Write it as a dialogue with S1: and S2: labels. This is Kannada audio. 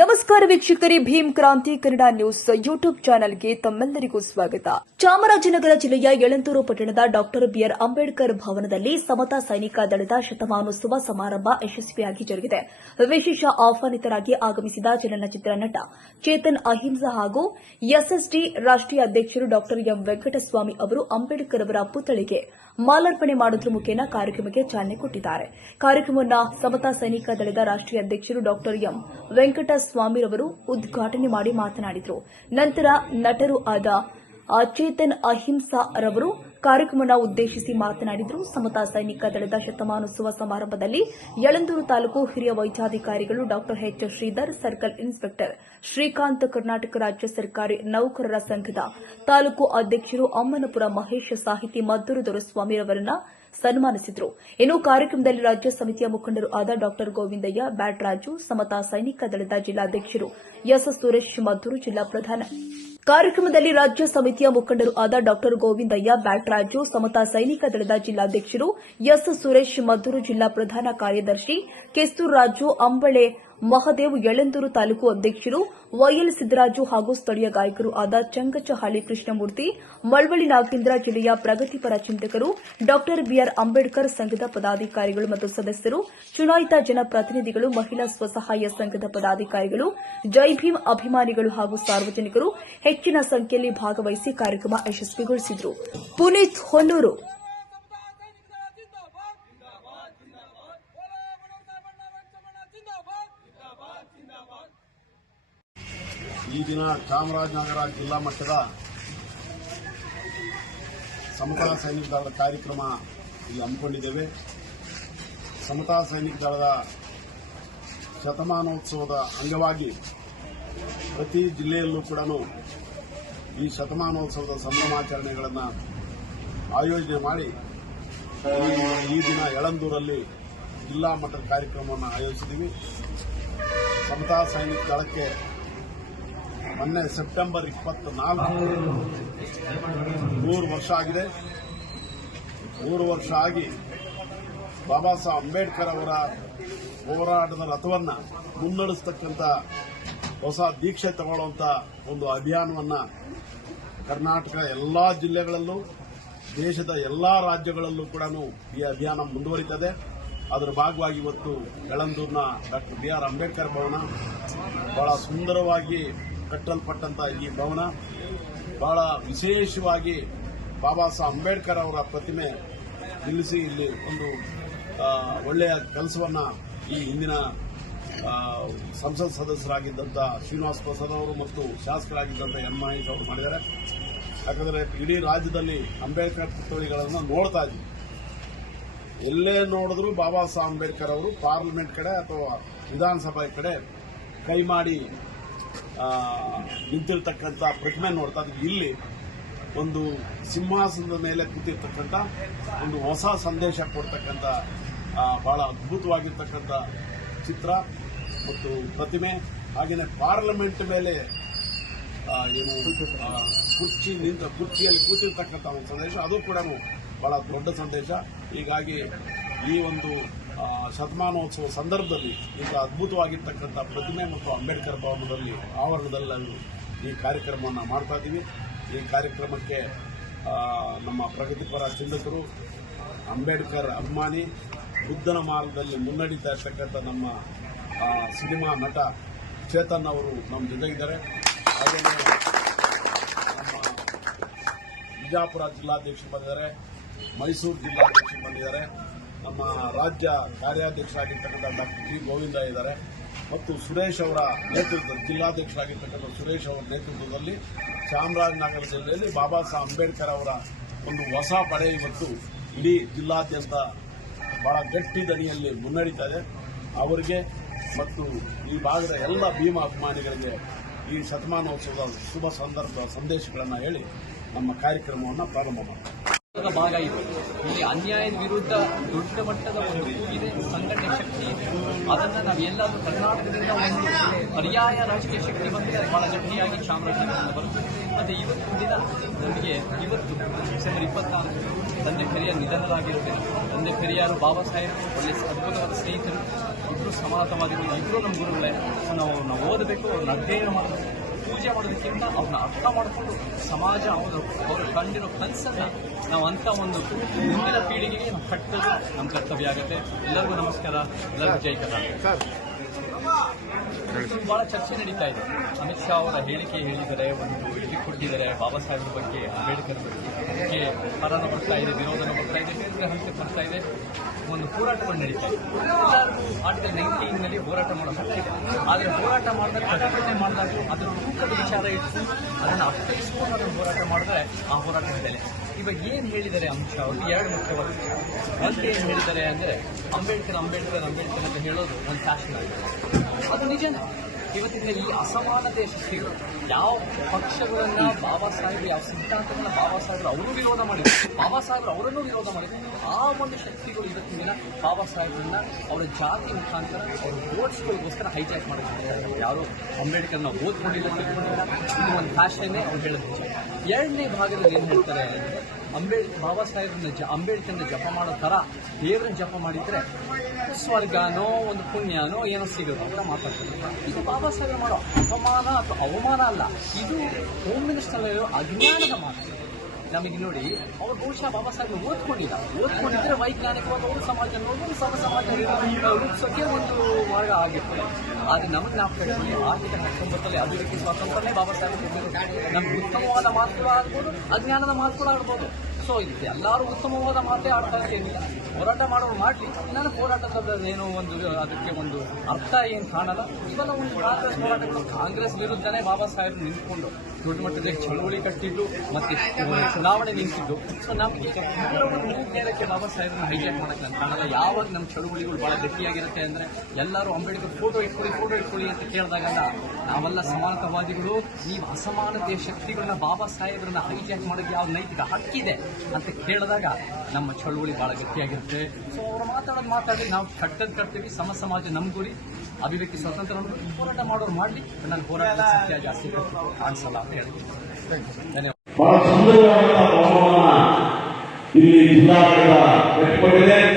S1: ನಮಸ್ಕಾರ ವೀಕ್ಷಕರೇ ಭೀಮ್ ಕ್ರಾಂತಿ ಕನ್ನಡ ನ್ಯೂಸ್ ಯೂಟ್ಯೂಬ್ ಚಾನೆಲ್ಗೆ ತಮ್ಮೆಲ್ಲರಿಗೂ ಸ್ವಾಗತ ಚಾಮರಾಜನಗರ ಜಿಲ್ಲೆಯ ಯಳಂತೂರು ಪಟ್ಟಣದ ಡಾಕ್ಟರ್ ಬಿಆರ್ ಅಂಬೇಡ್ಕರ್ ಭವನದಲ್ಲಿ ಸಮತಾ ಸೈನಿಕ ದಳದ ಶತಮಾನೋತ್ಸವ ಸಮಾರಂಭ ಯಶಸ್ವಿಯಾಗಿ ಜರುಗಿದೆ ವಿಶೇಷ ಆಹ್ವಾನಿತರಾಗಿ ಆಗಮಿಸಿದ ಚಲನಚಿತ್ರ ನಟ ಚೇತನ್ ಅಹಿಂಸಾ ಹಾಗೂ ಎಸ್ಎಸ್ಡಿ ರಾಷ್ಟೀಯ ಅಧ್ಯಕ್ಷರು ಡಾಕ್ಟರ್ ಎಂ ವೆಂಕಟಸ್ವಾಮಿ ಅವರು ಅಂಬೇಡ್ಕರ್ ಅವರ ಪುತ್ಥಳಿಗೆ ಮಾಲಾರ್ಪಣೆ ಮಾಡುವುದರ ಮುಖೇನ ಕಾರ್ಯಕ್ರಮಕ್ಕೆ ಚಾಲನೆ ಕೊಟ್ಟಿದ್ದಾರೆ ಕಾರ್ಯಕ್ರಮವನ್ನು ಸಮತಾ ಸೈನಿಕ ದಳದ ರಾಷ್ಟೀಯ ಅಧ್ಯಕ್ಷರು ಡಾಕ್ಟರ್ ಎಂ ವೆಂಕಟ ಸ್ವಾಮಿರವರು ಉದ್ಘಾಟನೆ ಮಾಡಿ ಮಾತನಾಡಿದರು ನಂತರ ನಟರು ಆದ ಚೇತನ್ ಅಹಿಂಸಾ ರವರು ಕಾರ್ಯಕ್ರಮನ ಉದ್ದೇಶಿಸಿ ಮಾತನಾಡಿದರು ಸಮತಾ ಸೈನಿಕ ದಳದ ಶತಮಾನೋತ್ಸವ ಸಮಾರಂಭದಲ್ಲಿ ಯಳಂದೂರು ತಾಲೂಕು ಹಿರಿಯ ವೈದ್ಯಾಧಿಕಾರಿಗಳು Dr H Shridhar circle inspector Shrikanth Karnataka ರಾಜ್ಯ ಸರ್ಕಾರಿ ನೌಕರರ ಸಂಘದ ತಾಲೂಕು ಅಧ್ಯಕ್ಷರು ಅಮ್ಮನಪುರ ಮಹೇಶ ಸಾಹಿತಿ ಮದ್ದೂರು ದೊರೆಸ್ವಾಮಿರವರನ್ನು ಸನ್ಮಾನಿಸಿದರು ಇನ್ನು ಕಾರ್ಯಕ್ರಮದಲ್ಲಿ ರಾಜ್ಯ ಸಮಿತಿಯ ಮುಖಂಡರು ಆದ ಡಾಕ್ಟರ್ ಗೋವಿಂದಯ್ಯ ಬ್ಯಾಟ್ ರಾಜು ಸಮತಾ ಸೈನಿಕ ದಳದ ಜಿಲ್ಲಾಧ್ಯಕ್ಷರು ಎಸ್ ಸುರೇಶ್ ಮದ್ದೂರು ಜಿಲ್ಲಾ ಪ್ರಧಾನ ಕಾರ್ಯಕ್ರಮದಲ್ಲಿ ರಾಜ್ಯ ಸಮಿತಿಯ ಮುಖಂಡರು ಆದ ಡಾಕ್ಟರ್ ಗೋವಿಂದಯ್ಯ ಬ್ಯಾಟ್ ರಾಜು ಸಮತಾ ಸೈನಿಕ ದಳದ ಜಿಲ್ಲಾಧ್ಯಕ್ಷರು ಎಸ್ ಸುರೇಶ್ ಮದ್ದೂರು ಜಿಲ್ಲಾ ಪ್ರಧಾನ ಕಾರ್ಯದರ್ಶಿ ಕೆಸ್ತೂರ್ ರಾಜು ಅಂಬಳೆ ಮಹದೇವ್ ಯಳಂದೂರು ತಾಲೂಕು ಅಧ್ಯಕ್ಷರು ವೈಎಲ್ ಸಿದ್ದರಾಜು ಹಾಗೂ ಸ್ಥಳೀಯ ಗಾಯಕರು ಆದ ಚಂಗಚಹಳ್ಳಿ ಕೃಷ್ಣಮೂರ್ತಿ ಮಳವಳ್ಳಿ ನಾಗೇಂದ್ರ ಜಿಲ್ಲೆಯ ಪ್ರಗತಿಪರ ಚಿಂತಕರು ಡಾ ಬಿಆರ್ ಅಂಬೇಡ್ಕರ್ ಸಂಘದ ಪದಾಧಿಕಾರಿಗಳು ಮತ್ತು ಸದಸ್ಯರು ಚುನಾಯಿತ ಜನಪ್ರತಿನಿಧಿಗಳು ಮಹಿಳಾ ಸ್ವಸಹಾಯ ಸಂಘದ ಪದಾಧಿಕಾರಿಗಳು ಜೈ ಭೀಮ್ ಅಭಿಮಾನಿಗಳು ಹಾಗೂ ಸಾರ್ವಜನಿಕರು ಹೆಚ್ಚಿನ ಸಂಖ್ಯೆಯಲ್ಲಿ ಭಾಗವಹಿಸಿ ಕಾರ್ಯಕ್ರಮ ಯಶಸ್ವಿಗೊಳಿಸಿದರು ಪುನೀತ್ ಹೊನ್ನೂರು
S2: ಈ ದಿನ ಚಾಮರಾಜನಗರ ಜಿಲ್ಲಾ ಮಟ್ಟದ ಸಮತಾ ಸೈನಿಕ ದಳದ ಕಾರ್ಯಕ್ರಮ ಇಲ್ಲಿ ಹಮ್ಮಿಕೊಂಡಿದ್ದೇವೆ ಸಮತಾ ಸೈನಿಕ ದಳದ ಶತಮಾನೋತ್ಸವದ ಅಂಗವಾಗಿ ಪ್ರತಿ ಜಿಲ್ಲೆಯಲ್ಲೂ ಕೂಡ ಈ ಶತಮಾನೋತ್ಸವದ ಸಂಭ್ರಮಾಚರಣೆಗಳನ್ನು ಆಯೋಜನೆ ಮಾಡಿ ಈ ದಿನ ಯಳಂದೂರಲ್ಲಿ ಜಿಲ್ಲಾ ಮಟ್ಟದ ಕಾರ್ಯಕ್ರಮವನ್ನು ಆಯೋಜಿಸಿದ್ದೀವಿ ಸಮತಾ ಸೈನಿಕ ದಳಕ್ಕೆ ಮೊನ್ನೆ ಸೆಪ್ಟೆಂಬರ್ ಇಪ್ಪತ್ನಾಲ್ಕು ಮೂರು ವರ್ಷ ಆಗಿದೆ ಮೂರು ವರ್ಷ ಆಗಿ ಬಾಬಾ ಸಾಹೇಬ್ ಅಂಬೇಡ್ಕರ್ ಅವರ ಹೋರಾಟದ ರಥವನ್ನು ಮುನ್ನಡೆಸ್ತಕ್ಕಂಥ ಹೊಸ ದೀಕ್ಷೆ ತಗೊಳ್ಳುವಂಥ ಒಂದು ಅಭಿಯಾನವನ್ನು ಕರ್ನಾಟಕ ಎಲ್ಲ ಜಿಲ್ಲೆಗಳಲ್ಲೂ ದೇಶದ ಎಲ್ಲ ರಾಜ್ಯಗಳಲ್ಲೂ ಕೂಡ ಈ ಅಭಿಯಾನ ಮುಂದುವರಿತದೆ ಅದರ ಭಾಗವಾಗಿ ಇವತ್ತು ಬೆಳಂದೂರಿನ doctor B R Ambedkar Bhavan ಬಹಳ ಸುಂದರವಾಗಿ ಕಟ್ಟಲ್ಪಟ್ಟಂಥ ಈ ಭವನ ಬಹಳ ವಿಶೇಷವಾಗಿ ಬಾಬಾ ಸಾಹೇಬ್ ಅಂಬೇಡ್ಕರ್ ಅವರ ಪ್ರತಿಮೆ ನಿಲ್ಲಿಸಿ ಇಲ್ಲಿ ಒಂದು ಒಳ್ಳೆಯ ಕೆಲಸವನ್ನು ಈ ಹಿಂದಿನ ಸಂಸತ್ ಸದಸ್ಯರಾಗಿದ್ದಂಥ ಶ್ರೀನಿವಾಸ ಪ್ರಸಾದ್ ಅವರು ಮತ್ತು ಶಾಸಕರಾಗಿದ್ದಂಥ ಎಂ ಮಹೇಶ್ ಅವರು ಮಾಡಿದ್ದಾರೆ ಯಾಕಂದರೆ ಇಡೀ ರಾಜ್ಯದಲ್ಲಿ ಅಂಬೇಡ್ಕರ್ ಪುತ್ಥಳಿಗಳನ್ನು ನೋಡ್ತಾ ಇದ್ವಿ ಎಲ್ಲೇ ನೋಡಿದ್ರೂ ಬಾಬಾ ಸಾಹೇಬ್ ಅಂಬೇಡ್ಕರ್ ಅವರು ಪಾರ್ಲಿಮೆಂಟ್ ಕಡೆ ಅಥವಾ ವಿಧಾನಸಭೆ ಕಡೆ ಕೈ ಮಾಡಿ ನಿಂತಿರ್ತಕ್ಕಂಥ ಪ್ರತಿಮೆ ನೋಡ್ತಾ ಇಲ್ಲಿ ಒಂದು ಸಿಂಹಾಸನದ ಮೇಲೆ ಕೂತಿರ್ತಕ್ಕಂಥ ಒಂದು ಹೊಸ ಸಂದೇಶ ಕೊಡ್ತಕ್ಕಂಥ ಬಹಳ ಅದ್ಭುತವಾಗಿರ್ತಕ್ಕಂಥ ಚಿತ್ರ ಮತ್ತು ಪ್ರತಿಮೆ ಹಾಗೆಯೇ ಪಾರ್ಲಿಮೆಂಟ್ ಮೇಲೆ ಏನು ಕುರ್ಚಿ ನಿಂತ ಕುರ್ಚಿಯಲ್ಲಿ ಕೂತಿರ್ತಕ್ಕಂಥ ಒಂದು ಸಂದೇಶ ಅದು ಕೂಡ ಬಹಳ ದೊಡ್ಡ ಸಂದೇಶ ಹೀಗಾಗಿ ಈ ಒಂದು ಶತಮಾನೋತ್ಸವ ಸಂದರ್ಭದಲ್ಲಿ ಇಂಥ ಅದ್ಭುತವಾಗಿರ್ತಕ್ಕಂಥ ಪ್ರತಿಮೆ ಮತ್ತು ಅಂಬೇಡ್ಕರ್ ಭವನದಲ್ಲಿ ಆವರಣದಲ್ಲಿ ಈ ಕಾರ್ಯಕ್ರಮವನ್ನು ಮಾಡ್ತಾ ಇದ್ದೀವಿ ಈ ಕಾರ್ಯಕ್ರಮಕ್ಕೆ ನಮ್ಮ ಪ್ರಗತಿಪರ ಚಿಂತಕರು ಅಂಬೇಡ್ಕರ್ ಅಭಿಮಾನಿ ಬುದ್ಧನ ಮಾರ್ಗದಲ್ಲಿ ಮುನ್ನಡೀತಾ ಇರ್ತಕ್ಕಂಥ ನಮ್ಮ ಸಿನಿಮಾ ನಟ ಚೇತನ್ ಅವರು ನಮ್ಮ ಜೊತೆಗಿದ್ದಾರೆ ಹಾಗೆಯೇ ನಮ್ಮ ಬಿಜಾಪುರ ಜಿಲ್ಲಾಧ್ಯಕ್ಷರು ಬಂದಿದ್ದಾರೆ ಮೈಸೂರು ಜಿಲ್ಲಾಧ್ಯಕ್ಷರು ಬಂದಿದ್ದಾರೆ ನಮ್ಮ ರಾಜ್ಯ ಕಾರ್ಯಾಧ್ಯಕ್ಷರಾಗಿರ್ತಕ್ಕಂಥ ಡಾಕ್ಟರ್ ಜಿ ಗೋವಿಂದ ಇದ್ದಾರೆ ಮತ್ತು ಸುರೇಶ್ ಅವರ ನೇತೃತ್ವ ಜಿಲ್ಲಾಧ್ಯಕ್ಷರಾಗಿರ್ತಕ್ಕಂಥ ಸುರೇಶ್ ಅವರ ನೇತೃತ್ವದಲ್ಲಿ ಚಾಮರಾಜನಗರ ಜಿಲ್ಲೆಯಲ್ಲಿ ಬಾಬಾ ಸಾಹೇಬ್ ಅಂಬೇಡ್ಕರ್ ಅವರ ಒಂದು ಹೊಸ ಪಡೆ ಇವತ್ತು ಇಡೀ ಜಿಲ್ಲಾದ್ಯಂತ ಬಹಳ ಗಟ್ಟಿ ದನಿಯಲ್ಲಿ ಮುನ್ನಡೀತಾ ಇದೆ ಅವರಿಗೆ ಮತ್ತು ಈ ಭಾಗದ ಎಲ್ಲ ಭೀಮಾ ಅಭಿಮಾನಿಗಳಿಗೆ ಈ ಶತಮಾನೋತ್ಸವದ ಶುಭ ಸಂದರ್ಭ ಸಂದೇಶಗಳನ್ನು ಹೇಳಿ ನಮ್ಮ ಕಾರ್ಯಕ್ರಮವನ್ನು ಪ್ರಾರಂಭ ಮಾಡ್ತಾರೆ
S3: ಭಾಗ ಇದು ಇಲ್ಲಿ ಅನ್ಯಾಯದ ವಿರುದ್ಧ ದೊಡ್ಡ ಮಟ್ಟದ ಒಂದು ಇದೆ ಸಂಘಟನೆ ಶಕ್ತಿ ಇದೆ ಅದನ್ನು ನಾವು ಎಲ್ಲಾದರೂ ಕರ್ನಾಟಕದಿಂದ ಒಂದು ಪರ್ಯಾಯ ರಾಜಕೀಯ ಶಕ್ತಿ ಬಂದರೆ ಅದು ಬಹಳ ಗಟ್ಟಿಯಾಗಿ ಚಾಮರಾಜನಗರ ಬರುತ್ತೆ ಮತ್ತು ಇವತ್ತು ದಿನ ನಮಗೆ ಇವತ್ತು ಡಿಸೆಂಬರ್ ಇಪ್ಪತ್ನಾಲ್ಕು ತಂದೆ ಪೆರಿಯ ನಿಧನರಾಗಿರುತ್ತೆ ತಂದೆ ಪೆರಿಯಾರು ಬಾಬಾ ಸಾಹೇಬ್ ಒಳ್ಳೆಯ ಅದ್ಭುತವಾದ ಸ್ನೇಹಿತರು ಇಬ್ಬರು ಸಮಾತವಾದಿಗಳು ಇಬ್ಬರು ನಮ್ಮ ಗುರುಗಳೇ ನಾವು ಅವ್ರನ್ನ ಓದಬೇಕು ಅವ್ರನ್ನ ಅಧ್ಯಯನ ಮಾಡಬೇಕು ಪೂಜೆ ಮಾಡೋದಕ್ಕಿಂತ ಅವ್ರನ್ನ ಅರ್ಥ ಮಾಡಿಕೊಂಡು ಸಮಾಜ ಅವರು ಅವರು ಕಂಡಿರೋ ಕನಸನ್ನ ನಾವು ಅಂತ ಒಂದು ಮುಂದಿನ ಪೀಳಿಗೆಗೆ ನಾವು ಕಟ್ಟೋದು ನಮ್ಮ ಕರ್ತವ್ಯ ಆಗುತ್ತೆ ಎಲ್ಲರಿಗೂ ನಮಸ್ಕಾರ ಎಲ್ಲರಿಗೂ ಜೈ ಕರ್ನಾಟಕ ಬಹಳ ಚರ್ಚೆ ನಡೀತಾ ಇದೆ ಅಮಿತ್ ಶಾ ಅವರ ಹೇಳಿಕೆ ಹೇಳಿದರೆ ಒಂದು ಇಲ್ಲಿ ಕೊಟ್ಟಿದ್ದಾರೆ ಬಾಬಾ ಸಾಹೇಬ್ರ ಬಗ್ಗೆ ಅಂಬೇಡ್ಕರ್ ಬಗ್ಗೆ ಹಾಗೆ ಪರನ ಬರ್ತಾ ಇದೆ ವಿರೋಧನ ಬರ್ತಾ ಇದೆ ಬರ್ತಾ ಇದೆ ಒಂದು ಹೋರಾಟವನ್ನು ನಡೀತಾ ಇದೆ ನೈನ್ಟೀನ್ ನಲ್ಲಿ ಹೋರಾಟ ಮಾಡೋ ಹಕ್ಕಿದೆ ಆದರೆ ಹೋರಾಟ ಮಾಡಿದಾಗ ಪ್ರತಿಭಟನೆ ಮಾಡಿದಾಗ ಅದರ ತೂಕದ ವಿಚಾರ ಇತ್ತು ಅದನ್ನು ಅರ್ಥೈಸ್ಕೊಂಡು ಅದನ್ನು ಹೋರಾಟ ಮಾಡಿದ್ರೆ ಆ ಹೋರಾಟದ ಬೆಲೆ ಇವಾಗ ಏನು ಹೇಳಿದ್ದಾರೆ ಅಂಶ ಅವರು ಎರಡು ಮುಖ್ಯವಾದ ವಿಷಯ ಏನು ಹೇಳಿದ್ದಾರೆ ಅಂದರೆ ಅಂಬೇಡ್ಕರ್ ಅಂಬೇಡ್ಕರ್ ಅಂಬೇಡ್ಕರ್ ಅಂತ ಹೇಳೋದು ಒಂದು ಫ್ಯಾಷನ್ ಆಗಿದೆ ಅದು ನಿಜನೇ ಇವತ್ತಿನ ಈ ಅಸಮಾನತೆಯ ಸೃಷ್ಟಿಗಳು ಯಾವ ಪಕ್ಷಗಳನ್ನ ಬಾಬಾ ಸಾಹೇಬ್ ಯಾವ ಸಿದ್ಧಾಂತಗಳನ್ನ ಬಾಬಾ ಸಾಹೇಬ್ರು ಅವರು ವಿರೋಧ ಮಾಡಿದ್ರು ಬಾಬಾ ಸಾಹೇಬರು ಅವರನ್ನು ವಿರೋಧ ಮಾಡಿದ್ರು ಆ ಒಂದು ಶಕ್ತಿಗಳು ಇವತ್ತಿನ ದಿನ ಬಾಬಾ ಸಾಹೇಬ್ರನ್ನ ಅವರ ಜಾತಿ ಮುಖಾಂತರ ಅವರು ಓಟ್ಸ್ಗಳಿಗೋಸ್ಕರ ಹೈಜಾಕ್ ಮಾಡಿದ್ದಾರೆ ಯಾರು ಅಂಬೇಡ್ಕರ್ನ ಓದ್ಕೊಂಡಿಲ್ಲ ಇದು ಒಂದು ಭಾಷೆನೆ ಅವ್ರು ಹೇಳಿದ್ರು ಎರಡನೇ ಭಾಗದಲ್ಲಿ ಏನು ಹೇಳ್ತಾರೆ ಅಂಬೇಡ್ ಬಾಬಾ ಸಾಹೇಬ್ರನ್ನ ಜ ಅಂಬೇಡ್ಕರ್ನ ಜಪ ಮಾಡೋ ಥರ ದೇವ್ರನ್ನ ಜಪ ಮಾಡಿದರೆ ಸ್ವರ್ಗನೋ ಒಂದು ಪುಣ್ಯನೋ ಏನೋ ಸಿಗೋದು ಅಂತ ಮಾತಾಡ್ತಾರೆ ಇದು ಬಾಬಾ ಸಾಹೇಬ್ ಮಾಡೋ ಅಪಮಾನ ಅಥವಾ ಅವಮಾನ ಅಲ್ಲ ಇದು ಹೋಮ್ ಮಿನಿಸ್ಟರ್ ಅಜ್ಞಾನದ ಮಾತು ನಮಗೆ ನೋಡಿ ಅವರು ಬಹುಶಃ ಬಾಬಾ ಸಾಹೇಬ್ ಓದ್ಕೊಂಡಿಲ್ಲ ಓದ್ಕೊಂಡಿದ್ರೆ ವೈಜ್ಞಾನಿಕವಾದ ಅವರು ಸಮಾಜ ಒಂದು ಸಮ ಸಮಾಜ ರೂಪಿಸೋಕೆ ಒಂದು ಮಾರ್ಗ ಆಗಿರ್ತದೆ ಆದರೆ ನಮಗೆ ನಾವು ಆರ್ಥಿಕ ಹತ್ತೊಂಬತ್ತಲ್ಲಿ ಅಭಿವೃದ್ಧಿ ಸ್ವಾತಂತ್ರ್ಯ ಬಾಬಾ ಸಾಹೇಬ್ ನಮ್ಗೆ ಉತ್ತಮವಾದ ಮಾತುಗಳು ಆಗ್ಬೋದು ಅಜ್ಞಾನದ ಮಾತುಗಳು ಆಗ್ಬೋದು ಸೊ ಎಲ್ಲರೂ ಉತ್ತಮವಾದ ಮಾತೇ ಆಡ್ತಾ ಇರಲಿಲ್ಲ ಹೋರಾಟ ಮಾಡೋರು ಮಾಡಲಿ ನಾನು ಹೋರಾಟದ ಏನು ಒಂದು ಅದಕ್ಕೆ ಒಂದು ಅರ್ಥ ಏನು ಕಾಣಲ್ಲ ಇವೆಲ್ಲ ಒಂದು ಕಾಂಗ್ರೆಸ್ ಹೋರಾಟಗಳು ಕಾಂಗ್ರೆಸ್ ವಿರುದ್ಧನೇ ಬಾಬಾ ಸಾಹೇಬ್ ನಿಂತ್ಕೊಂಡು ದೊಡ್ಡ ಮಟ್ಟದಲ್ಲಿ ಚಳುವಳಿ ಕಟ್ಟಿದ್ದು ಮತ್ತೆ ಚುನಾವಣೆ ನಿಂತಿದ್ದು ಸೊ ನಮಗೆ ಎಲ್ಲವನ್ನೂ ಬಾಬಾ ಸಾಹೇಬ್ ಹೈಜಾಕ್ ಮಾಡಕ್ಕೆ ಅಂತ ಯಾವಾಗ ನಮ್ಮ ಚಳುವಳಿಗಳು ಭಾಳ ಗಟ್ಟಿಯಾಗಿರುತ್ತೆ ಅಂದ್ರೆ ಎಲ್ಲರೂ ಅಂಬೇಡ್ಕರ್ ಫೋಟೋ ಇಟ್ಕೊಳ್ಳಿ ಫೋಟೋ ಇಟ್ಕೊಳ್ಳಿ ಅಂತ ಕೇಳಿದಾಗಲ್ಲ ನಾವೆಲ್ಲ ಸಮಾನತಾವಾದಿಗಳು ಈ ಅಸಮಾನತೆಯ ಶಕ್ತಿಗಳನ್ನ ಬಾಬಾ ಸಾಹೇಬ್ರನ್ನ ಹೈಜಾಕ್ ಮಾಡೋಕ್ಕೆ ಯಾವ ನೈತಿಕ ಹಕ್ಕಿದೆ ಅಂತ ಕೇಳಿದಾಗ ನಮ್ಮ ಚಳುವಳಿ ಭಾಳ ಗಟ್ಟಿಯಾಗಿರುತ್ತೆ ಸೊ ಅವರು ಮಾತಾಡೋದು ಮಾತಾಡಿ ನಾವು ಕಟ್ಟದ್ ಕಟ್ತೀವಿ ಸಮ ಸಮಾಜ ನಮ್ಮ ಗುರಿ ಅಭಿವ್ಯಕ್ತಿ ಸ್ವಾತಂತ್ರ್ಯ ಹೋರಾಟ ಮಾಡೋರು ಮಾಡಲಿ ನನ್ನ ಹೋರಾಟ ಜಾಸ್ತಿ ಕಾಣಿಸಲ್ಲ ಬಹಳ
S2: ಸುಂದರವಾದಂತಹ ಇಲ್ಲಿ ಜಿಲ್ಲಾಡಳಿತ ಕಟ್ಟಿಕೊಂಡಿದೆ